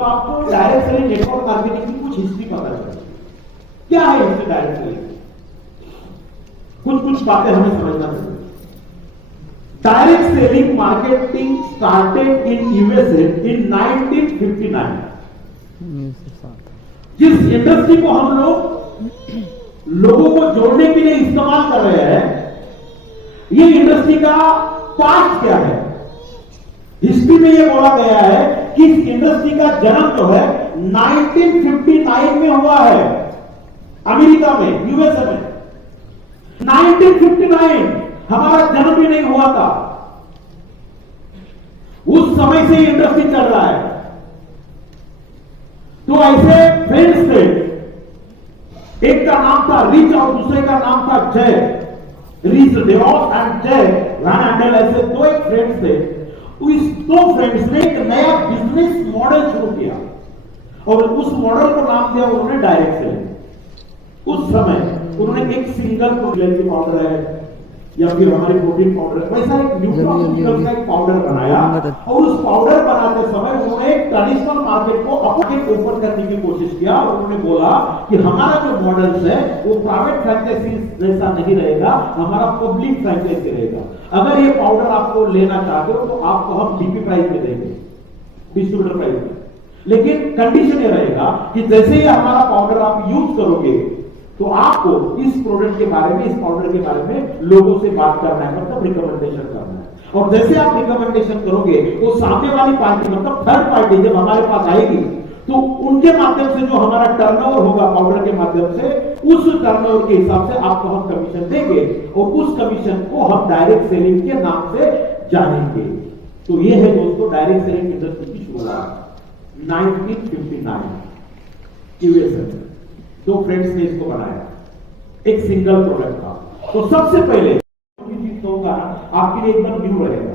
तो आपको direct selling network marketing की कुछ हिस्ट्री पता चलेगी। क्या है इससे डायरेक्ट सेलिंग? कुछ बातें हमें समझना चाहिए। Direct selling marketing started in USA in 1959। जिस इंडस्ट्री को हम लोगों को जोड़ने के लिए इस्तेमाल कर रहे हैं, ये इंडस्ट्री का पास्ट क्या है? हिस्ट्री में ये बोला गया है कि इस इंडस्ट्री का जन्म जो है 1959 में हुआ है, अमेरिका में, यूएसए में। 1959 हमारा जन्म भी नहीं हुआ था। उस समय से इंडस्ट्री चल रहा है। तो ऐसे फ्रेंड्स थे, एक का नाम था रिच और दूसरे का नाम था जय। रिच देवॉस एंड जय वैन हैंडल, ऐसे दो एक फ्रेंड्स थे। इस दो फ्रेंड्स ने एक नया बिजनेस मॉडल शुरू किया और उस मॉडल को नाम दिया उन्होंने डायरेक्ट सेलिंग। उस समय उन्होंने एक सिंगल प्रोटीन पाउडर है या फिर हमारी प्रोटीन पाउडर, वैसा एक न्यूट्रास्यूटिकल का एक पाउडर बनाया और उस पाउडर बनाते समय उन्होंने ट्रेडिशनल मार्केट को अपने ओपन करने की कोशिश किया और उन्होंने बोला कि हमारा जो मॉडल्स है वो प्राइवेट फ्रैंचाइजी जैसा नहीं रहेगा, हमारा पब्लिक फ्रैंचाइजी रहेगा। अगर ये पाउडर आपको लेना चाहते हो तो आपको हम डीपी प्राइस में देंगे, डिस्ट्रीब्यूटर प्राइस में। लेकिन कंडीशन ये रहेगा कि जैसे ही हमारा पाउडर आप यूज करोगे तो आपको इस प्रोडक्ट के बारे में, इस पाउडर के बारे में लोगों से बात करना है, मतलब रिकमेंडेशन करना है। और जैसे आप रिकमेंडेशन करोगे वो सामने वाली पार्टी, मतलब थर्ड पार्टी जब हमारे पास आएगी तो उनके माध्यम से जो हमारा टर्नओवर होगा पाउडर के माध्यम से, उस टर्नओवर के हिसाब से आपको हम कमीशन देंगे और उस कमीशन को हम डायरेक्ट सेलिंग के नाम से जानेंगे। तो ये है दोस्तों डायरेक्ट सेलिंग इंडस्ट्री की शुरुआत 1959 यूएसए में। दो फ्रेंड्स ने इसको बनाया, एक सिंगल प्रोडक्ट था। तो सबसे पहले चीज तो होगा आपके लिए एकदम न्यू रहेगा,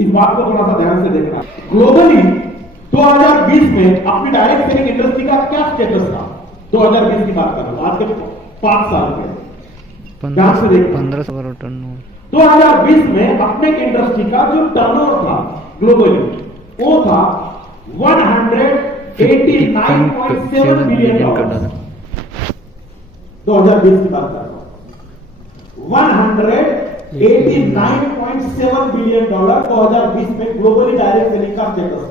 इस बात को थोड़ा सा ध्यान से देखना। ग्लोबली 2020 में अपनी डायरेक्ट सेलिंग इंडस्ट्री का क्या स्टेटस था? 2020 की बात कर रहा हूं, आज के 5 साल के 1500 करोड़ टर्नओवर। 2020 में अपने इंडस्ट्री का जो टर्नओवर था ग्लोबली वो था 189.7 बिलियन डॉलर। 2020 की बात कर रहा हूं, 189.7 बिलियन डॉलर 2020 में ग्लोबली डायरेक्ट सेलिंग का स्टेटस था।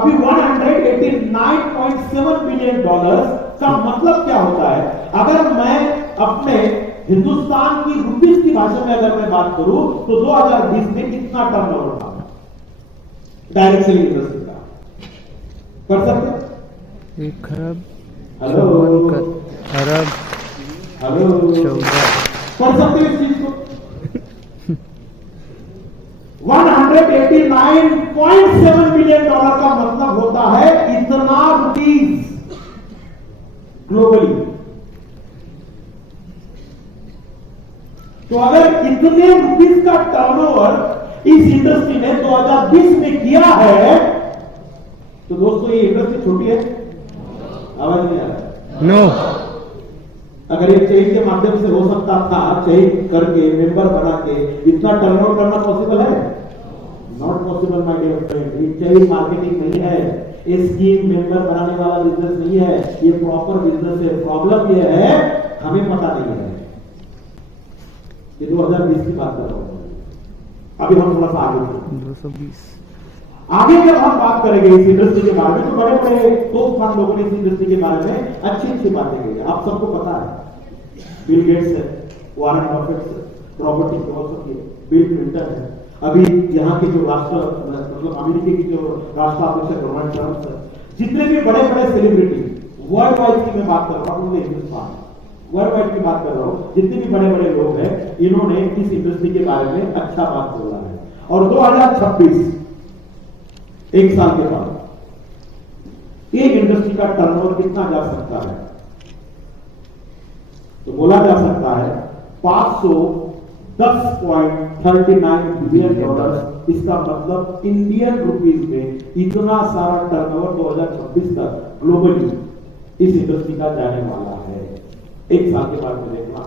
अभी 189.7 बिलियन डॉलर का मतलब क्या होता है? अगर मैं अपने हिंदुस्तान की रुपीस की भाषा में अगर मैं बात करूं तो 2020 में कितना टर्नओवर था डायरेक्ट सेलिंग इंडस्ट्री का? कर सकते? 1 खरब, हेलो, 14 हेलो, 14 कर सकते इस चीज को? 189.7 बिलियन डॉलर का मतलब होता है इतना रुपीस ग्लोबली। तो अगर इतने रुपीस का टर्नओवर इस इंडस्ट्री ने 2020 में किया है तो दोस्तों ये इंडस्ट्री छोटी है? आवाज नहीं आ रहा? नो। अगर ये चेन के माध्यम से हो सकता था, चेन करके मेंबर बना के इतना टर्नओवर करना पॉसिबल है? Not possible my dear friend. ये चेन मार्केटिंग नहीं है, ये स्कीम मेंबर बनाने वाला बिजनेस नहीं है, ये प्रॉपर बिजनेस है। प्रॉब्लम ये है हमें पता नहीं है। ये 2020 की बात कर रहा हूं। अभी हम थोड़ा सा आगे 220 आगे जब हम बात करेंगे इस इंडस्ट्री के बारे में तो बड़े बड़े तोहफान लोगों ने इस इंडस्ट्री के बारे में अच्छी बातें कही है। आप सबको पता है बिल गेट्स है, वॉरेन बफेट है, रॉबर्ट कियोसाकी है, बिल क्लिंटन है, अभी यहाँ के जो राष्ट्र मतलब अमेरिका की जो राष्ट्राध्यक्ष डोनाल्ड ट्रंप है, जितने भी बड़े बड़े सेलिब्रिटी वर्ल्ड वाइड की मैं बात कर रहा हूँ, हिंदुस्तान वर्ल्ड वाइड की बात कर रहा हूँ, जितने भी बड़े बड़े लोग हैं इन्होंने इस इंडस्ट्री के बारे में अच्छा बात बोला है। और 2026 एक साल के बाद एक इंडस्ट्री का टर्नओवर कितना जा सकता है? तो बोला जा सकता है 510.39 बिलियन डॉलर। इसका मतलब इंडियन रुपीज में इतना सारा टर्नओवर 2026 तक ग्लोबली इस इंडस्ट्री का जाने वाला है। एक साल के बाद में देखना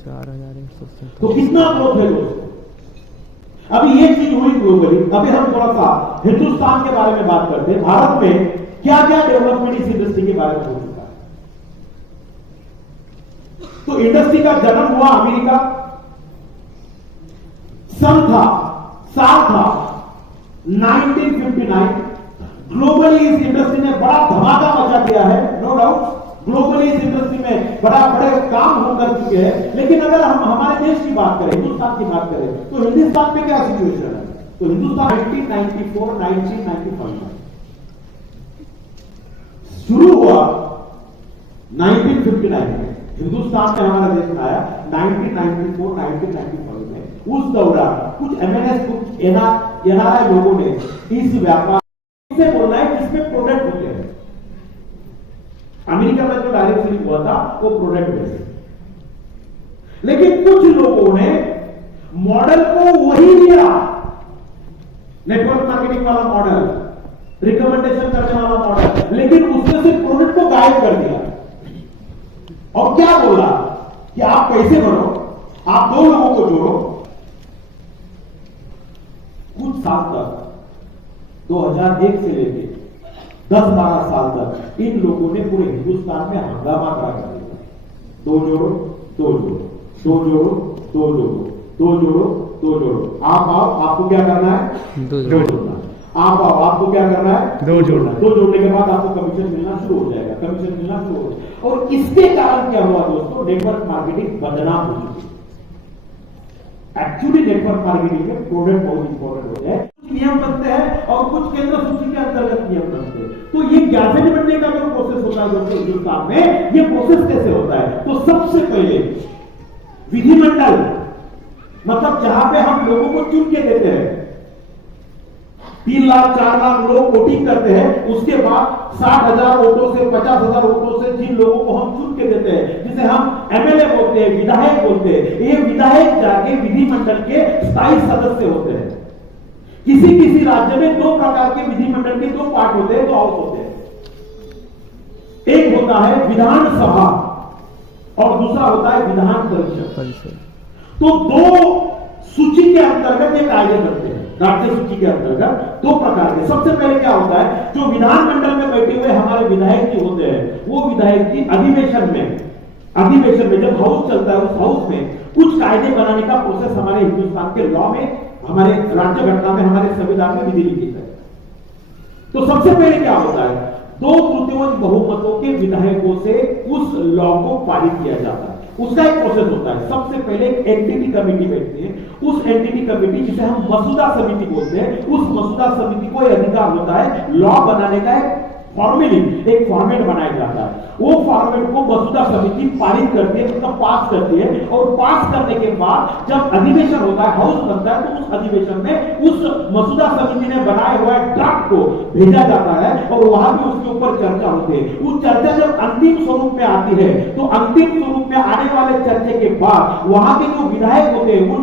4170। तो कितना ग्रोथ है दोस्तों? अभी ये चीज हुई ग्लोबली। अभी हम थोड़ा सा हिंदुस्तान के बारे में बात करते हैं। भारत में क्या क्या डेवलपमेंट इस इंडस्ट्री के बारे में हो चुका है। तो इंडस्ट्री का जन्म हुआ अमेरिका, साल था 1959। ग्लोबली इस इंडस्ट्री ने बड़ा धमाका मचा दिया है, नो डाउट। ग्लोबली इस इंडस्ट्री में बड़े काम हो कर चुके हैं। लेकिन अगर हम हमारे देश की बात करें, हिंदुस्तान की बात करें, तो हिंदुस्तान में क्या सिचुएशन है? तो हिंदुस्तान 1995 में शुरू हुआ। 1959 में हिंदुस्तान में हमारा देश में आया। 1995 में उस दौरान कुछ एमएनएस, कुछ एनआरआई लोगों ने इस व्यापार से बोलना है जिसमें प्रोडक्ट होते हैं। अमेरिका में जो डायरेक्ट सेलिंग हुआ था वो प्रोडक्ट बेस्ड, लेकिन कुछ लोगों ने मॉडल को वही लिया, नेटवर्क मार्केटिंग वाला मॉडल, रिकमेंडेशन करने वाला मॉडल, लेकिन उसमें से प्रोडक्ट को गायब कर दिया। और क्या बोला कि आप पैसे भरो, आप 2 लोगों को जोड़ो। कुछ साल तक 2001 से लेके 10-12 साल तक इन लोगों ने पूरे हिंदुस्तान में हंगामा करा कर दिया। 2 जोड़ो, 2 जोड़ो, 2 जोड़ो, 2 जोड़ो, 2 जोड़ो, 2 जोड़ो। आप आओ, आपको क्या करना है? 2 जोड़ना। आप आओ, आपको क्या करना है? 2 जोड़ना। 2 जोड़ने के बाद आपको कमीशन मिलना शुरू हो जाएगा, कमीशन मिलना शुरू हो जाएगा। और इसके कारण क्या हुआ दोस्तों? नेटवर्क मार्केटिंग बदनाम हो चुकी है। एक्चुअली नेटवर्क मार्केटिंग में प्रोडक्ट बहुत इंपॉर्टेंट होते हैं, कुछ नियम बनते हैं और कुछ केंद्र सूची के अंतर्गत नियम बनते हैं। तो ये गैजेट बनने का जो प्रोसेस होता है दोस्तों हिंदुस्तान में, ये प्रोसेस कैसे होता है? तो सबसे पहले विधिमंडल, मतलब जहां पे हम लोगों को चुन के देते हैं, 3 लाख 4 लाख लोग वोटिंग करते हैं, उसके बाद 60,000 वोटों से 50,000 वोटों से जिन लोगों को हम चुन के देते हैं, जिसे हम एमएलए बोलते हैं, विधायक बोलते हैं, ये विधायक जाके विधिमंडल के स्थायी सदस्य होते हैं। किसी राज्य में 2 प्रकार के विधिमंडल के 2 पार्ट होते हैं, 2 हाउस होते हैं। एक होता है विधानसभा और दूसरा होता है विधान परिषद। तो 2 सूची के अंतर्गत ये कायदे बनते हैं। राज्य सूची के अंतर्गत 2 प्रकार के। सबसे पहले क्या होता है? जो विधानमंडल में बैठे हुए हमारे विधायक जी होते हैं, वो विधायक जी अधिवेशन में जब हाउस चलता है, उस हाउस में कुछ कायदे बनाने का प्रोसेस हमारे हिंदुस्तान के लॉ में, हमारे राज्य घटना में, हमारे संविधान में विधिलिखित है। तो सबसे पहले क्या होता है? 2/3 बहुमतों के विधायकों से उस लॉ को पारित किया जाता है। उसका एक प्रोसेस होता है। सबसे पहले एक एंटिटी कमेटी बैठती है। उस एंटिटी कमेटी, जिसे हम मसूदा समिति बोलते हैं, उस मसूदा समिति को यह अधिकार होता है लॉ बनाने का। एक फॉर्मेट बनाया जाता है। वो फॉर्मेट को मसूदा समिति पारित करती है, मतलब पास करती है। और पास करने के बाद जब अधिवेशन होता है, हाउस बनता है, तो उस अधिवेशन में उस मसूदा समिति ने बनाए हुए ड्राफ्ट को भेजा जाता है और वहां भी उसके ऊपर चर्चा होती है। उस चर्चा जब अंतिम स्वरूप में आती है, तो अंतिम स्वरूप में आने वाले चर्चे के बाद वहां के जो विधायक होते हैं, उन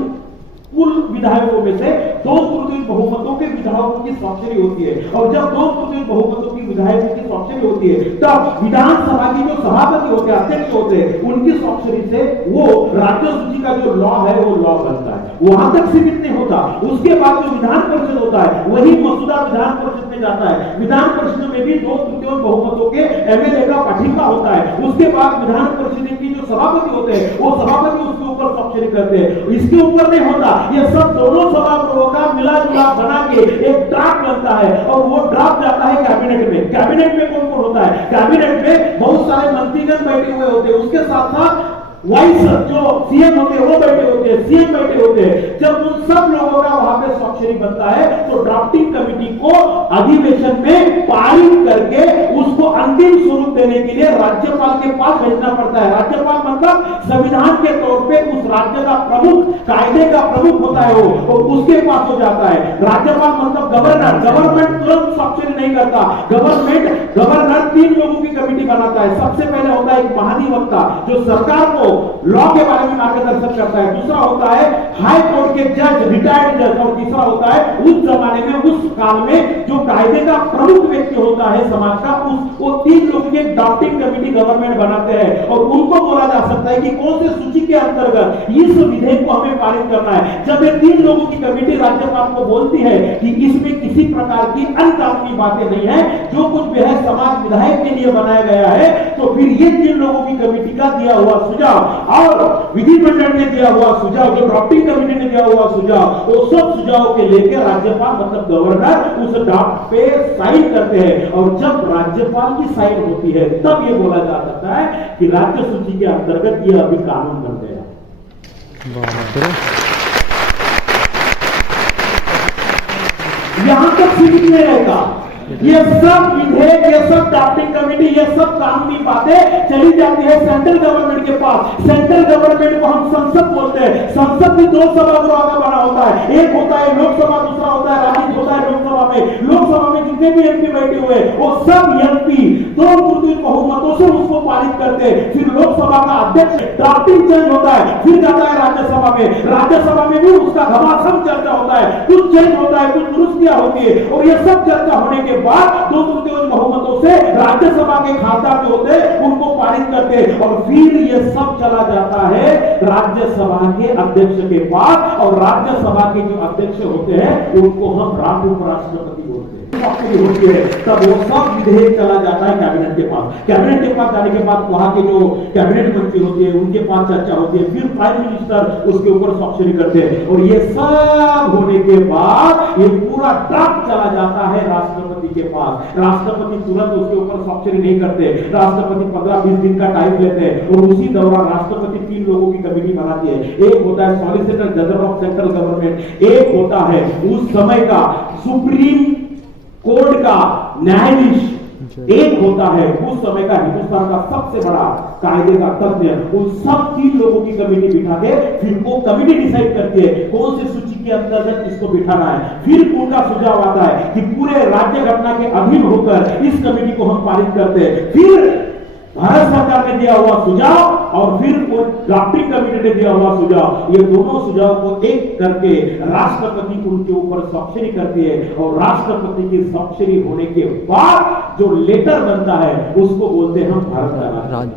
कुल विधायकों में से 2/3 बहुमतों के विधायकों की स्वाक्षरी होती है। और जब 2/3 बहुमतों की विधायकों की स्वाक्षरी होती है, तब विधानसभा की जो सभापति होते हैं, अध्यक्ष होते हैं, उनकी स्वाक्षरी से वो राज्य सूची का जो लॉ है वो लॉ बनता है। वहां तक सीमित नहीं होता। उसके बाद जो विधान परिषद होता है, वही मसूदा विधान परिषद में जाता है। विधान परिषद में भी 2/3 बहुमतों के एमएलए का पठिका होता है। उसके बाद विधान परिषद की जो सभापति होते हैं, वो सभापति उसके ऊपर स्वाक्षरी करते हैं। इसके ऊपर नहीं होता, ये सब दोनों सभागृहों का मिला जुला बना के एक ड्राफ्ट बनता है और वो ड्राफ्ट जाता है कैबिनेट में। कैबिनेट में कौन कौन होता है? कैबिनेट में बहुत सारे मंत्रीगण बैठे हुए होते हैं। उसके साथ साथ वाइस जो सीएम होते हैं वो बैठे होते हैं, सीएम बैठे होते हैं। जब उन सब लोगों का वहां पे स्वाक्षरी बनता है, तो ड्राफ्टिंग कमेटी को अधिवेशन में पारित करके उसको अंतिम स्वरूप देने के लिए राज्यपाल के पास भेजना पड़ता है। राज्यपाल मतलब संविधान के तौर पे उस राज्य का प्रमुख, कायदे का प्रमुख होता है वो, और उसके पास हो जाता है। राज्यपाल मतलब गवर्नर। गवर्नमेंट तुरंत स्वाक्षरी नहीं करता। गवर्नर 3 लोगों की कमेटी बनाता है। सबसे पहले होता है एक महाधिवक्ता, जो सरकार को लॉ के बारे में मार्गदर्शन करता है। दूसरा होता है हाई कोर्ट के जज, रिटायर्ड जज। और तीसरा होता है उस जमाने में, उस काल में जो कायदे का प्रमुख व्यक्ति होता है समाज का, वो 3 लोगों की एक ड्राफ्टिंग कमेटी गवर्नमेंट बनाते हैं और उनको बोला जा सकता है कि कौन से सूची के अंतर्गत इस विधेयक को हमें पारित करना है। जब ये 3 लोगों की कमेटी राज्यपाल को बोलती है कि इसमें किसी प्रकार की अनकानूनी बातें नहीं है, जो कुछ भी है समाज विधायक के लिए बनाया गया है, तो फिर ये 3 लोगों की कमेटी का दिया हुआ सुझाव और विधिमंडल ने दिया हुआ सुझाव, जो ड्राफ्टिंग कमेटी ने दिया हुआ सुझाव, वो सब सुझाव के लेकर राज्यपाल मतलब गवर्नर उस ड्राफ्ट पे साइन करते हैं और जब राज्यपाल की साइन होती है तब ये बोला जा सकता है कि राज्य सूची के अंतर्गत ये अभी कानून बन गया। यहां तक सीमित नहीं रहता, ये सब विधेयक, ये सब ड्राफ्टिंग कमेटी, ये सब कानूनी बातें चली जाती है सेंट्रल गवर्नमेंट के पास। सेंट्रल गवर्नमेंट को हम संसद बोलते हैं। संसद में 2 सभागृह का बना होता है, एक होता है लोकसभा, दूसरा होता है राज्य, होता है लोकसभा में। लोकसभा में जितने भी एमपी बैठे हुए वो सब एमपी 2/3 बहुमतों से उसको पारित करते हैं। फिर लोकसभा का अध्यक्ष, ड्राफ्टिंग चेंज होता है, फिर जाता है राज्यसभा में। राज्यसभा में भी उसका घमासान चर्चा होता है, कुछ चेंज होता है, कुछ दुरुस्तियां होती है और ये सब चर्चा होने के बाद 2/3 बहुमतों से राज्यसभा के खासदार जो होते हैं उनको पारित करते हैं और फिर ये सब चला जाता है राज्यसभा के अध्यक्ष के पास और राज्यसभा के जो अध्यक्ष होते हैं उनको हम राज्य उपराष्ट्रपति बोलते हैं। होती है तब वो सब विधेयक चला जाता है कैबिनेट के पास। कैबिनेट के पास जाने के बाद वहां के जो कैबिनेट मंत्री होते हैं उनके पास चर्चा होती है, फिर प्राइम मिनिस्टर उसके ऊपर स्वाक्षरी करते हैं और ये सब होने के बाद ये पूरा ड्राफ्ट चला जाता है राष्ट्रपति के पास। राष्ट्रपति तुरंत उसके ऊपर स्वाक्षरी नहीं करते, राष्ट्रपति 15-20 दिन का टाइम लेते हैं और उसी दौरान राष्ट्रपति 3 लोगों की कमेटी बनाती है। एक होता है solicitor general of central government, एक होता है उस समय का सुप्रीम कोर्ट का न्यायाधीश, एक होता है उस समय का हिंदुस्तान का सबसे बड़ा कायदे का तज्ञ। उन सब 3 लोगों की कमेटी बिठा के फिर वो कमेटी डिसाइड करती है कौन से सूची के अंतर्गत इसको बिठाना है। फिर उनका सुझाव आता है कि पूरे राज्य घटना के अधीन होकर इस कमेटी को हम पारित करते हैं। फिर भारत सरकार ने दिया हुआ सुझाव और फिर वो ड्राफ्टिंग कमेटी ने दिया हुआ सुझाव, ये दोनों सुझाव को एक करके राष्ट्रपति उनके ऊपर स्वाक्षरी करती है और राष्ट्रपति की स्वाक्षरी होने के बाद जो लेटर बनता है उसको बोलते हैं हम भारत का राज्य।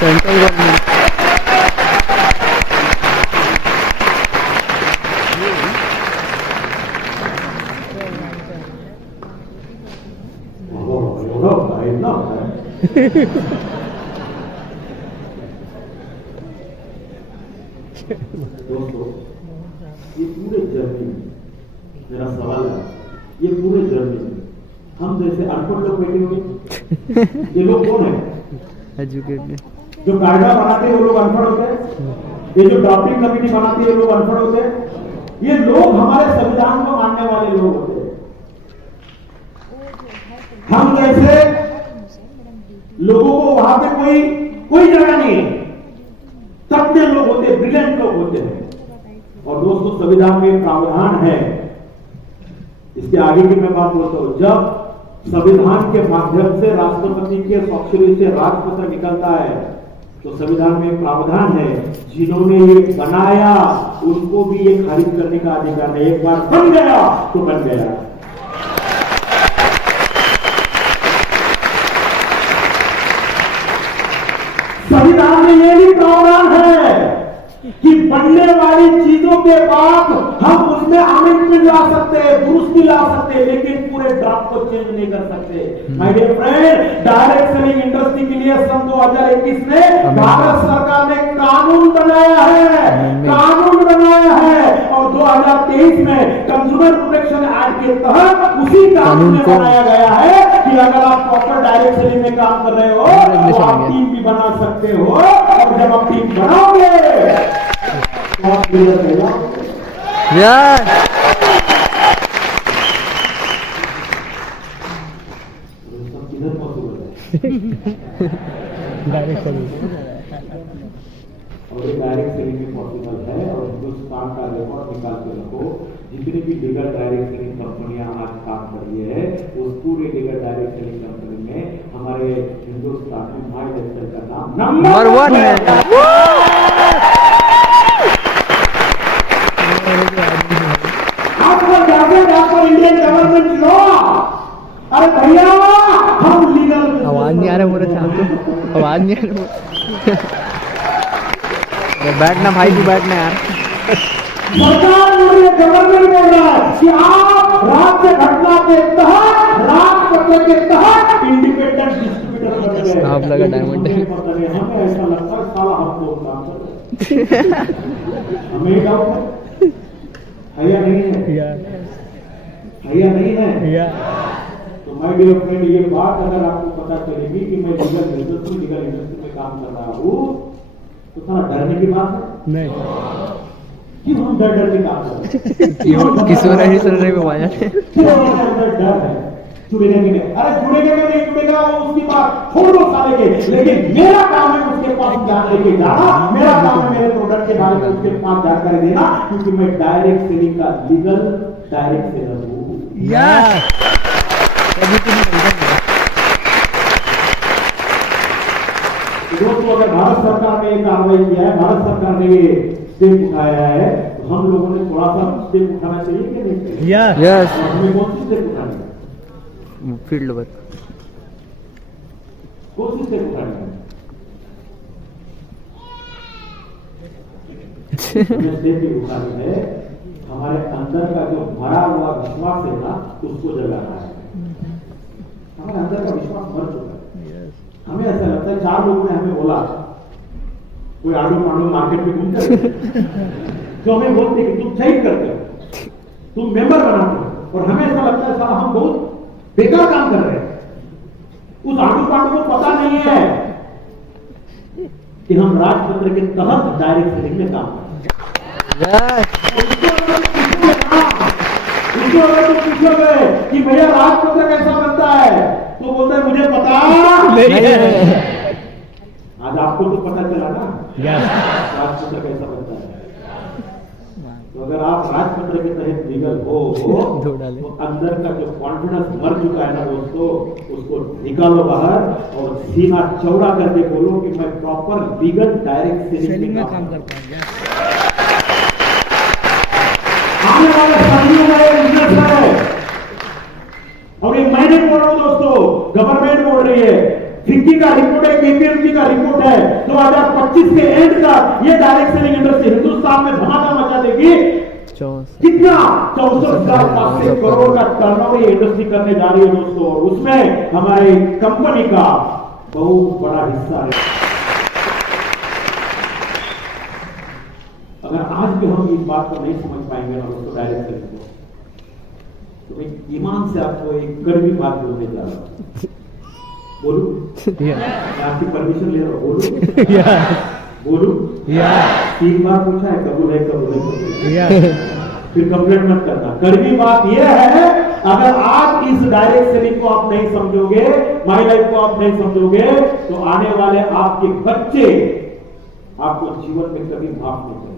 सेंट्रल गवर्नमेंट दोस्तों, ये पूरे जर्नी में मेरा सवाल है, ये पूरे जर्नी में हम जैसे अनपढ़ लोग बैठे हुए, ये लोग कौन है? एजुकेटेड। जो कायदा बनाते हैं वो लोग अनपढ़ होते हैं, ये जो ड्राफ्टिंग कमेटी बनाती है वो लोग अनपढ़ होते हैं। ये लोग हमारे संविधान को मानने वाले लोग होते हैं। हम जैसे लोगों को वहां पे कोई जगह नहीं है, तज्ञ लोग होते हैं, ब्रिलियंट लोग होते हैं। और दोस्तों, संविधान में प्रावधान है, इसके आगे की मैं बात बोलता हूं, जब संविधान के माध्यम से राष्ट्रपति के स्वाक्षरी से राजपत्र निकलता है तो संविधान में प्रावधान है, जिन्होंने ये बनाया उनको भी ये खारिज करने का अधिकार है। एक बार बन गया तो बन गया। संविधान में यह भी प्रावधान है कि बनने वाली चीजों के बाद हम उसमें अमेंडमेंट ला सकते हैं, दुरुस्ती ला सकते हैं, लेकिन पूरे ड्राफ्ट को चेंज नहीं कर सकते। My dear friend, direct selling industry के लिए सन 2021 में भारत सरकार ने कानून बनाया है, और 2023 में कंज्यूमर प्रोटेक्शन एक्ट के तहत उसी कानून में बनाया गया है कि अगर आप प्रॉपर डायरेक्ट सेलिंग में काम कर रहे हो तो आप टीम भी बना सकते हो, और जब आप टीम बनाओगे तो आप क्लियर रहेगा। किधर पॉसिबल है? डायरेक्ट सेलिंग, और ये डायरेक्ट सेलिंग में पॉसिबल है। और हिंदुस्तान का रिकॉर्ड निकाल के रखो, जितनी भी लीगल डायरेक्ट सेलिंग कंपनियां आज काम कर रही है, उस पूरे लीगल डायरेक्ट सेलिंग कंपनी में हमारे हिंदुस्तान में माय डेस्टर का नाम नंबर 1 है। आपको जाकर इंडियन गवर्नमेंट लॉ। अरे भैया हम लीगल आवाज नहीं आ रहा बोला शाम को, आवाज नहीं आ रहा। बैठना भाई, तू बैठना यार। सरकार बोल रही है, गवर्नमेंट बोल रहा है कि आप राज्य घटना के तहत, राजपत्र के तहत इंडिपेंडेंट डिस्ट्रीब्यूटर बन गए। आप लगा डायमंड है। हमें ऐसा लगता है साला हमको काम कर रहे हैं। हमें डाउट है या नहीं है? है या नहीं है? तो माय डियर फ्रेंड, ये बात अगर आपको पता चलेगी कि मैं लीगल इंडस्ट्री में काम कर रहा हूँ, तो थोड़ा डरने की बात है नहीं, क्यों हम डर के काम कर रहे हैं? किसी और ही सुन रहे में आया। क्यों हमारे अंदर डर है? जुड़ेगा कि नहीं? अरे जुड़ेगा कि नहीं जुड़ेगा वो उसकी बात छोड़ दो साले के, लेकिन मेरा काम है उसके पास ज्ञान लेके जाना, मेरा काम है मेरे प्रोडक्ट के बारे में उसके पास जानकारी देना, क्योंकि मैं डायरेक्ट सेलिंग का लीगल डायरेक्ट सेलर हूँ। दोस्तों, अगर भारत सरकार ने ये कार्रवाई किया है, भारत सरकार ने ये स्टेप उठाया है, तो हम लोगों ने थोड़ा सा स्टेप उठाना चाहिए कि नहीं चाहिए? यस, और हमें कौन सी स्टेप उठानी है? Field work. कौन सी स्टेप उठानी है? हमें स्टेप ये उठानी है, हमारे अंदर का जो मरा हुआ विश्वास है ना, उसको जगाना है। हमारे अंदर का विश्वास मर चुका है। हमें ऐसा लगता है, 4 लोगों ने हमें बोला, कोई आडू पाडू मार्केट में घूमते हैं, जो हमें बोलते हैं कि तुम सही करते हो, तुम मेंबर बनाते हो, और हमें ऐसा लगता है साला हम बहुत बेकार काम कर रहे हैं। उस आडू पाडू को पता नहीं है कि हम राजपत्र के तहत डायरेक्ट सेलिंग में काम कर रहे हैं। उसको अगर तुम पूछोगे कि भैया राजपत्र कैसा बनता है, तो बोलते हैं मुझे पता नहीं है। आज आपको तो पता चला ना राजपत्र कैसा बनता है। तो अगर आप राजपत्र के तहत लीगल हो, तो अंदर का जो कॉन्फिडेंस मर चुका है ना दोस्तों, उसको निकालो बाहर और सीना चौड़ा करके बोलो कि मैं प्रॉपर लीगल डायरेक्ट सेलिंग में काम करता हूं। आने वाले समयों में बिजनेस है, और ये मैं नहीं बोल रहा हूं दोस्तों, गवर्नमेंट बोल रही है। फिक्की का रिपोर्ट है, केपीएमसी का रिपोर्ट है, 2025 के एंड तक ये डायरेक्ट सेलिंग इंडस्ट्री हिंदुस्तान में धमाका मचा देगी। कितना 64,500 करोड़ का टर्नओवर ये इंडस्ट्री करने जा रही है दोस्तों, और उसमें हमारे कंपनी का बहुत बड़ा हिस्सा है। अगर आज भी हम इस बात को नहीं समझ पाएंगे ना दोस्तों, डायरेक्ट सेलिंग को, तो मैं ईमान से आपको एक कड़वी बात बोलने जा रहा हूं। बोलू? मैं आपकी परमिशन ले रहा हूँ, बोलू? बोलू? 3 बार पूछा है, कबूल है, कबूल है, कबूल है। फिर कंप्लेंट मत करना। कड़वी बात यह है, अगर आप इस डायरेक्ट सेलिंग को आप नहीं समझोगे, माई लाइफ को आप नहीं समझोगे, तो आने वाले आपके बच्चे आपको जीवन में कभी माफ नहीं करेंगे।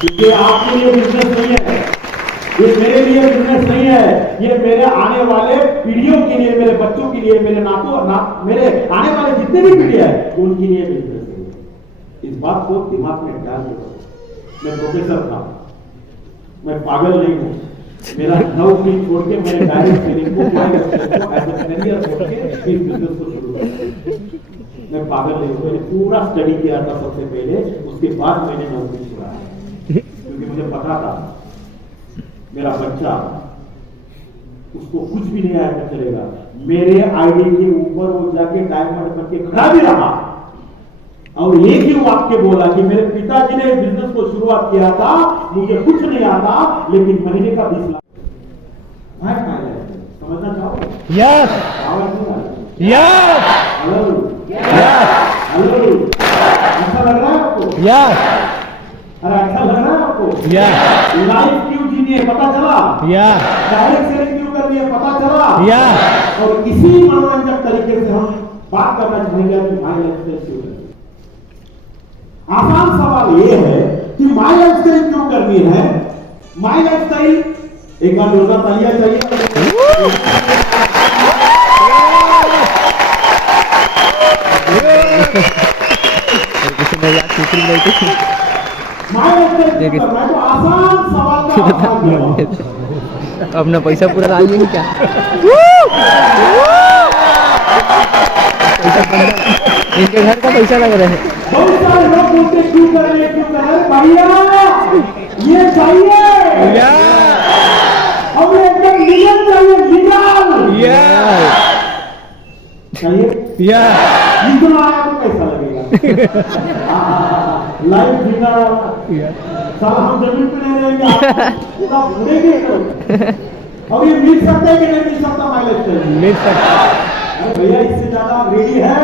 क्योंकि आपके लिए बिजनेस नहीं है, ये मेरे लिए बिजनेस नहीं है, ये मेरे आने वाले पीढ़ियों के लिए, मेरे बच्चों के लिए, मेरे मेरे आने वाले जितने भी पीढ़ियां है, उनके लिए बिजनेस है। इस बात को दिमाग में डाल दो। मैं प्रोफेसर था, मैं पागल नहीं हूं। मेरा नौकरी छोड़ के मैंने डायरेक्ट सेलिंग को एज ए करियर छोड़ के इस बिजनेस को शुरू किया। मैं पागल नहीं हूं, मैंने पूरा स्टडी किया था सबसे पहले, उसके बाद मैंने नौकरी छोड़ा, क्योंकि मुझे पता था मेरा बच्चा, उसको कुछ भी नहीं आया चलेगा। मेरे आईडी के ऊपर वो जाके डायमंड बन के खड़ा भी रहा, और एक ही वाक्य बोला कि मेरे पिताजी ने बिजनेस को शुरुआत किया था, मुझे कुछ नहीं आता, लेकिन महीने का 20 लाख। समझना चाहोगे? यस, यस, हेलो, अच्छा लग रहा है आपको? यस, अरे अच्छा लग रहा है आपको? यस, लाइफ क्यों जीनी है पता चला? यस, डायरेक्ट सेलिंग क्यों करनी है पता चला? यस। और इसी मनोरंजक तरीके से हम बात करना चाहेंगे कि माई लाइफ स्टाइल क्यों करनी है। आसान सवाल ये है कि माई लाइफ स्टाइल क्यों करनी है? माई लाइफ स्टाइल, एक बार जोरदार तालियां चाहिए। माई लाइफ स्टाइल करना है, तो आसान सवाल का अपना पैसा पूरा डाल लेंगे क्या? पैसा बंदा, इनके घर का पैसा लग रहा है। बहुत सारे लोग बोलते क्यों कर रहे भैया, ये चाहिए हमें एकदम लीगल चाहिए, लीगल चाहिए। इतना आया तो पैसा लगेगा। लाइफ जीना साला हम जमीन पे नहीं रहेंगे, पूरा उड़ेंगे। और ये मिल सकता है कि नहीं मिल सकता? माइलेज चाहिए, मिल सकता है। अरे भैया इससे ज्यादा रेडी है,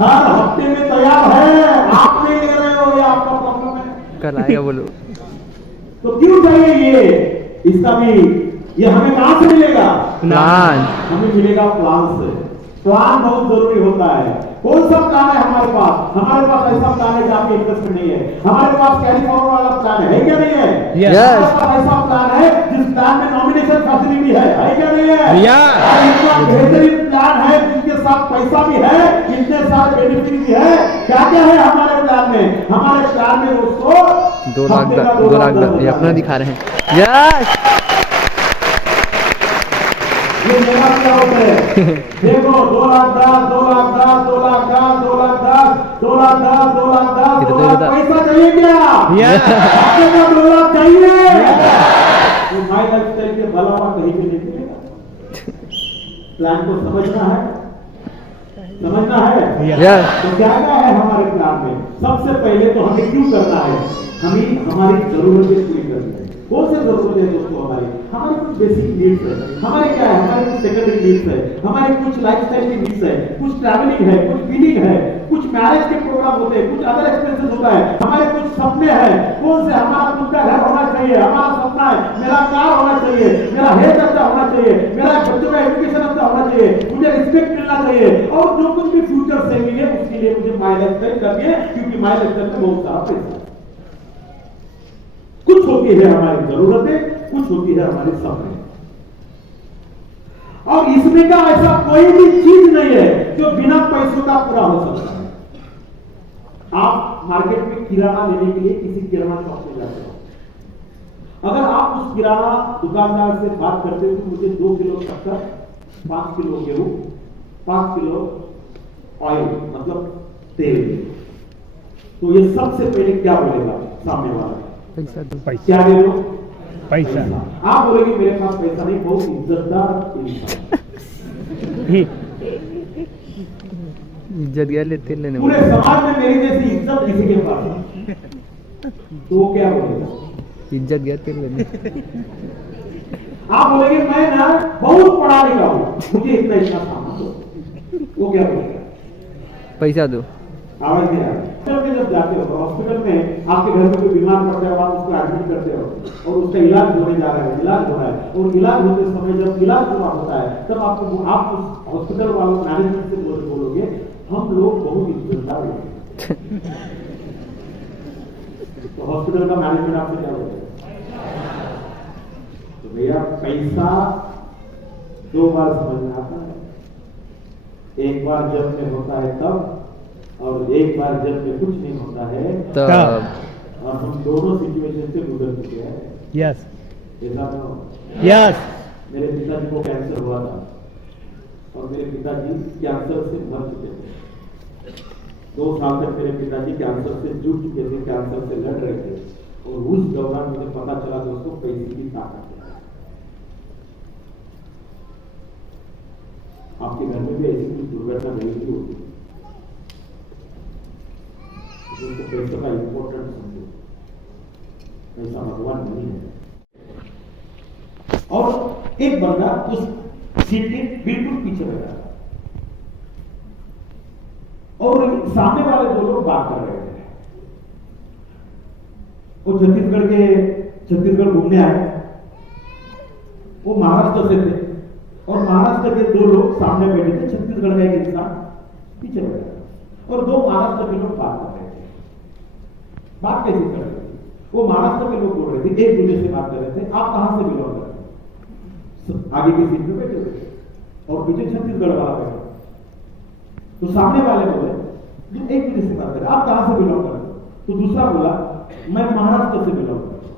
हर हफ्ते में तैयार है, आप नहीं ले रहे हो, ये आपका प्रॉब्लम है। कल आएगा बोलो। तो क्यों चाहिए ये? इसका भी ये हमें कहां से मिलेगा? प्लान। हमें मिलेगा प्लान से। प्लान बहुत जरूरी होता है। कौन सा प्लान है हमारे पास? हमारे पास ऐसा प्लान है जहाँ पे इन्वेस्टमेंट नहीं है। हमारे पास कैरी फॉरवर्ड वाला प्लान है क्या नहीं है? हमारे पास ऐसा प्लान है जिस प्लान में नॉमिनेशन फैसिलिटी है क्या नहीं है? इतना बेहतरीन प्लान है जिसके साथ पैसा भी है, इतने सारे बेनिफिट भी है। क्या क्या है हमारे प्लान में? हमारे प्लान में दोस्तों 2 लाख ये अपना दिखा रहे हैं। यस, ये मेरा क्या होता है? देखो 2 लाख 10, 2 लाख 10, 2 लाख 10, 2 लाख 10, 2 लाख 10, 2 लाख 10, 2 लाख पैसा चाहिए क्या? आपको 2 लाख चाहिए? तो माई लाइफस्टाइल के भला हुआ कहीं पे नहीं मिलेगा। प्लान को समझना है, समझना है। तो क्या क्या है हमारे प्लान में? सबसे पहले तो हमें क्यों करना है? हमें हमारी जरूरतें पूरी करनी है। कौन सी जरूरत है दोस्तों? हमारी कुछ बेसिक नीड्स है, हमारे क्या है, हमारे कुछ सेकेंडरी नीड्स है, हमारे कुछ लाइफस्टाइल की नीड्स है, कुछ ट्रैवलिंग है, कुछ फीलिंग है, कुछ मैरिज के प्रोग्राम होते हैं, कुछ अदर एक्सपेंसेस होता है, हमारे कुछ सपने हैं। कौन से? हमारा खुद का घर होना चाहिए, हमारा सपना है मेरा कार होना चाहिए, मेरा हेल्थ अच्छा होना चाहिए, मेरा बच्चों का एजुकेशन अच्छा होना चाहिए, मुझे रिस्पेक्ट मिलना चाहिए, और जो कुछ भी फ्यूचर सेविंग है उसके लिए मुझे माई लाइफस्टाइल करनी है, क्योंकि माई लाइफस्टाइल में बहुत सारा पैसा। कुछ होती है हमारी जरूरतें, कुछ होती है हमारे सपने, और इसमें का ऐसा कोई भी चीज नहीं है जो बिना पैसों का पूरा हो सकता है। आप मार्केट में किराना लेने के लिए किसी किराना शॉप में जाते हो, अगर आप उस किराना दुकानदार से बात करते हो कि मुझे 2 किलो शक्कर, 5 किलो गेहूं, 5 किलो ऑयल मतलब तेल, तो ये सबसे पहले क्या बोलेगा सामने वाला? पैसा दो। क्या दे दो? पैसा। आप बोलेंगे मेरे पास पैसा नहीं, बहुत इज्जतदार इंसान, इज्जत गया लेते लेने पूरे समाज में मेरी जैसी इज्जत किसी के पास नहीं, तो वो क्या बोलेगा? इज्जत गया तेल लेने। आप बोलेंगे मैं ना बहुत पढ़ा लिखा हूं, मुझे इतना सामान दो, वो क्या बोलेगा? पैसा दो। आवाज नहीं आ रही। हॉस्पिटल में जब जाते हो, हॉस्पिटल में आपके घर में कोई बीमार पड़ता है, आप उसको एडमिट करते हो और उसका इलाज होने जा रहा है, इलाज हो रहा है, और इलाज होते समय जब इलाज पूरा होता है तब आपको आप उस हॉस्पिटल वालों मैनेजमेंट से बोलोगे हम लोग बहुत इज्जतदार हैं। तो हॉस्पिटल का मैनेजमेंट आपसे क्या बोलेगा? तो भैया पैसा 2 बार समझ में आता है, एक बार जब में होता है तब, और एक बार जब में कुछ नहीं होता है तब। और हम दोनों सिचुएशन से गुजर चुके हैं। यस ऐसा ना यस। मेरे पिताजी को कैंसर हुआ था और मेरे पिताजी कैंसर से मर चुके थे। 2 साल तक मेरे पिताजी कैंसर से जुड़ चुके थे, कैंसर से लड़ रहे थे, और उस दौरान मुझे पता चला दोस्तों पैसे की ताकत है। आपके घर में भी ऐसी कुछ दुर्घटना नहीं हुई होती, तो पैसों का इंपॉर्टेंट समझो, पैसा भगवान नहीं है। और एक बंदा उस सीट के बिल्कुल पीछे बैठा था और सामने वाले 2 लोग बात कर रहे थे। वो छत्तीसगढ़ घूमने आए, वो महाराष्ट्र से थे, और महाराष्ट्र के 2 लोग सामने बैठे थे, छत्तीसगढ़ का एक इंसान पीछे बैठा था, और 2 महाराष्ट्र के लोग बात कर रहे थे। बात कैसे कर रहे थे? वो महाराष्ट्र के लोग बोल रहे थे, एक दूसरे से बात कर रहे थे, आप कहां से बिलोंग करते हैं? आगे की सीट पे बैठे हुए थे और पीछे छत्तीसगढ़ वाला बैठा। तो सामने वाले बोले, जो एक दूसरे से बात कर रहे, आप कहां से बिलोंग करते हो? तो दूसरा बोला, मैं महाराष्ट्र से बिलोंग करता हूं।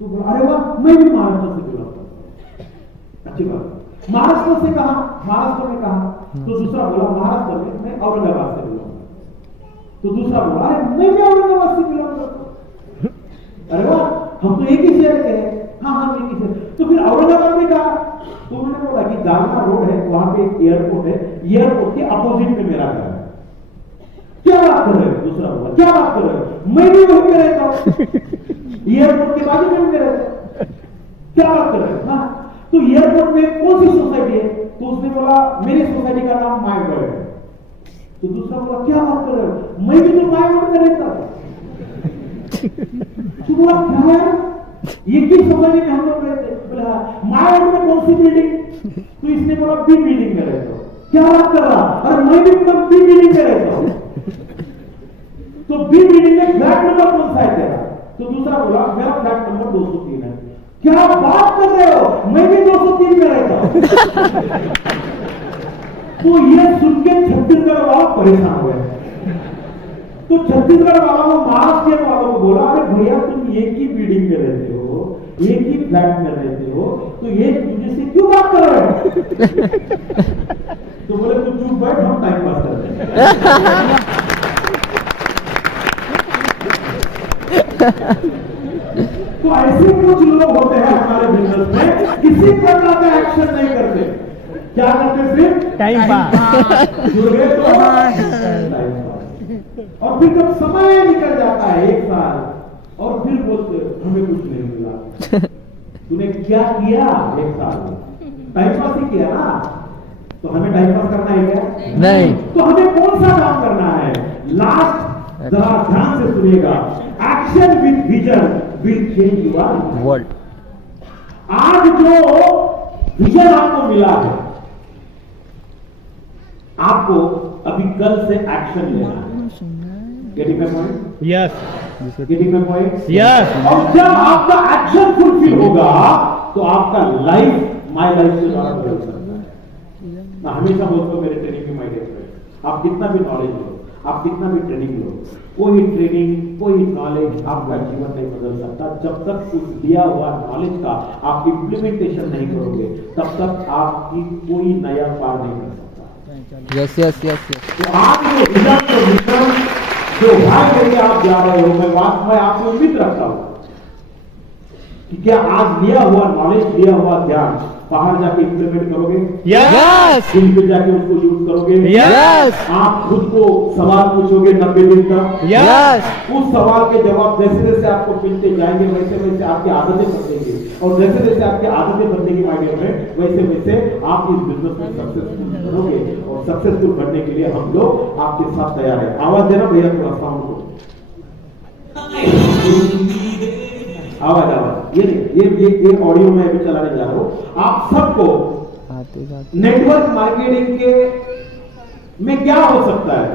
तो बोला अरे वाह, मैं भी महाराष्ट्र से बिलोंग करता हूं। अच्छी बात। महाराष्ट्र से कहा, महाराष्ट्र में कहा, तो दूसरा बोला महाराष्ट्र में मैं औरंगाबाद से बिलोंग करता हूं। तो दूसरा बोला अरे मैं भी औरंगाबाद से बिलोंग करता हूं। अरे वाह, हम तो एक ही शहर के हैं। हाँ एक ही शहर। तो फिर औरंगाबाद में कहा, तो उन्होंने बोला कि जालना रोड है, वहां पे एक एयरपोर्ट है, एयरपोर्ट के अपोजिट में मेरा घर है। क्या बात कर रहे हो? दूसरा बोला क्या बात कर रहे हो, मैं भी वहीं पे रहता हूं, एयरपोर्ट के बाजू में रहता हूं। क्या बात कर रहे हो? हाँ, तो एयरपोर्ट में कौन सी सोसाइटी है? तो उसने बोला मेरी सोसाइटी का नाम माय वर्ल्ड है। तो दूसरा बोला क्या बात कर रहे हो, मैं भी तो माय वर्ल्ड में रहता हूं। तो बोला क्या है, ये किस सोसाइटी में हम लोग रहते? बोला माय वर्ल्ड में कौन सी बिल्डिंग? तो इसने बोला बी बिल्डिंग में रहता हूं। क्या बात कर रहा, अरे मैं भी तो बी बिल्डिंग में रहता हूं। तो बी बिल्डिंग में फ्लैट नंबर कौन सा है तेरा? तो दूसरा बोला मेरा फ्लैट नंबर 203 है। क्या बात कर रहे हो, मैं भी 203 में रहता हूं। तो ये सुन के छत्तीसगढ़ वाला परेशान हो गया। तो छत्तीसगढ़ वालों को, महाराष्ट्र वालों को बोला अरे भैया तुम एक ही बिल्डिंग में रहते हो, एक ही फ्लैट में रहते हो, तो ये तुझे से क्यों बात कर रहे हो? तो बोले तू चुप बैठ, हम टाइम पास कर रहे हैं। तो ऐसे कुछ लोग होते हैं हमारे बिजनेस में, किसी प्रकार का एक्शन नहीं करते, क्या करते सिर्फ टाइम पास। जुड़ गए तो टाइम पास। और फिर जब समय निकल जाता है 1 साल और फिर बोलते हमें कुछ नहीं मिला। तूने क्या किया 1 साल में? टाइम पास ही किया ना। तो हमें टाइम पास करना है क्या? नहीं। तो हमें कौन सा काम करना है? लास्ट जरा ध्यान से सुनिएगा, action with vision will change your world. आज जो विजन आपको मिला है, आपको अभी कल से एक्शन लेना है। Getting my point? Yes getting my point? Yes. और जब आपका एक्शन फुलफिल होगा तो आपका लाइफ माय लाइफ से ज्यादा बदल सकता है। मैं हमेशा बोलता हूं मेरे ट्रेनिंग में, माय डियर फ्रेंड्स, आप कितना भी नॉलेज लो, आप कितना भी ट्रेनिंग लो, कोई ट्रेनिंग कोई नॉलेज आपका जीवन नहीं बदल सकता। जब तक उस दिया हुआ नॉलेज का आप इम्प्लीमेंटेशन नहीं करोगे तब तक आपकी कोई नया पार नहीं कर सकता। Yes yes yes yes. तो आप ये विजन जो भाई करके आप जा रहे हो, मैं बात में आपसे उम्मीद रखता हूं कि क्या आज लिया हुआ नॉलेज, लिया हुआ ज्ञान बाहर जाके इंप्लीमेंट करोगे? यस दिन पे जाके उसको यूज करोगे? यस। आप खुद को सवाल पूछोगे 90 दिन तक? यस। उस सवाल के जवाब जैसे जैसे आपको मिलते जाएंगे वैसे वैसे आपकी आदतें बदलेंगी, और जैसे जैसे आपकी आदतें बदलेंगी माय डियर फ्रेंड, वैसे वैसे आप इस बिजनेस में सक्सेसफुल बनोगे। और सक्सेसफुल बनने के लिए हम लोग आपके साथ तैयार है। आवाज देना भैया, थोड़ा साउंड को आवाज आवाज। ये ऑडियो में अभी चलाने जा रहा हूं। आप सबको नेटवर्क मार्केटिंग के में क्या हो सकता है?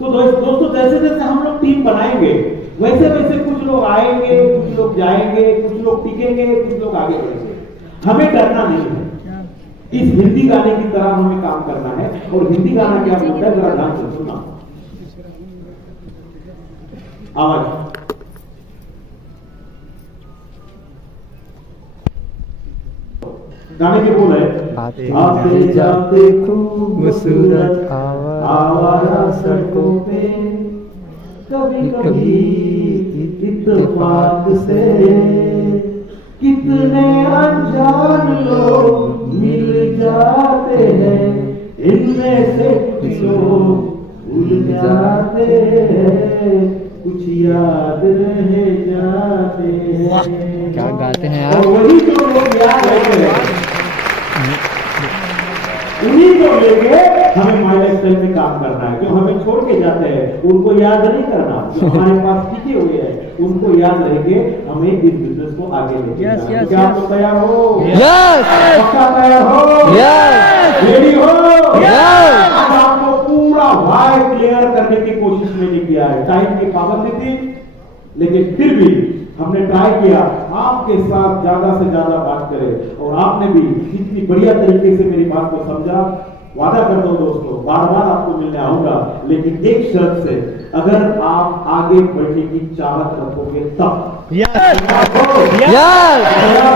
तो दोस्तों जैसे जैसे हम लोग टीम बनाएंगे वैसे वैसे कुछ लोग आएंगे, कुछ लोग जाएंगे, कुछ लोग टिकेंगे, कुछ लोग आगे बढ़ेंगे। हमें डरना नहीं है। इस हिंदी गाने की तरह हमें काम करना है। और हिंदी गाना क्या बोलता है, जरा ध्यान से सुनना। आवाज गाने के बोल है, आते जाते खूबसूरत आवारा सड़कों पे, कभी कभी इत्तेफाक से कितने अनजान लोग मिल जाते हैं, इनमें से कुछ लोग भूल जाते हैं, कुछ याद रह जाते हैं। क्या गाते हैं और आप? वही जो लोग याद रहते हैं उन्हीं को लेके हमें माय लाइफस्टाइल में काम करना है। जो हमें छोड़ के जाते हैं उनको याद नहीं करना, जो हमारे पास टिके हुए हैं उनको याद रहेंगे। हमें इस बिजनेस को आगे लेके जाना है। क्या आप लोग तैयार हो? यस। पक्का तैयार हो? यस। रेडी हो? यस। आज आपको पूरा वाई क्लियर करने की कोशिश मैंने किया है। टाइम की पाबंदी थी लेकिन फिर भी हमने ट्राई किया आपके साथ ज्यादा से ज्यादा बात करें, और आपने भी इतनी बढ़िया तरीके से मेरी बात को समझा वादा करता हूं दोस्तों, बार बार आपको मिलने आऊंगा, लेकिन एक शर्त से, अगर आप आगे बढ़ने की चाहत रखोगे तब। यस तैयार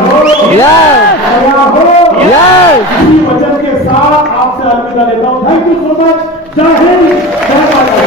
हो? इसी वचन के साथ आपसे अलविदा लेता हूं। Thank you so much. जय हिंद, जय भारत।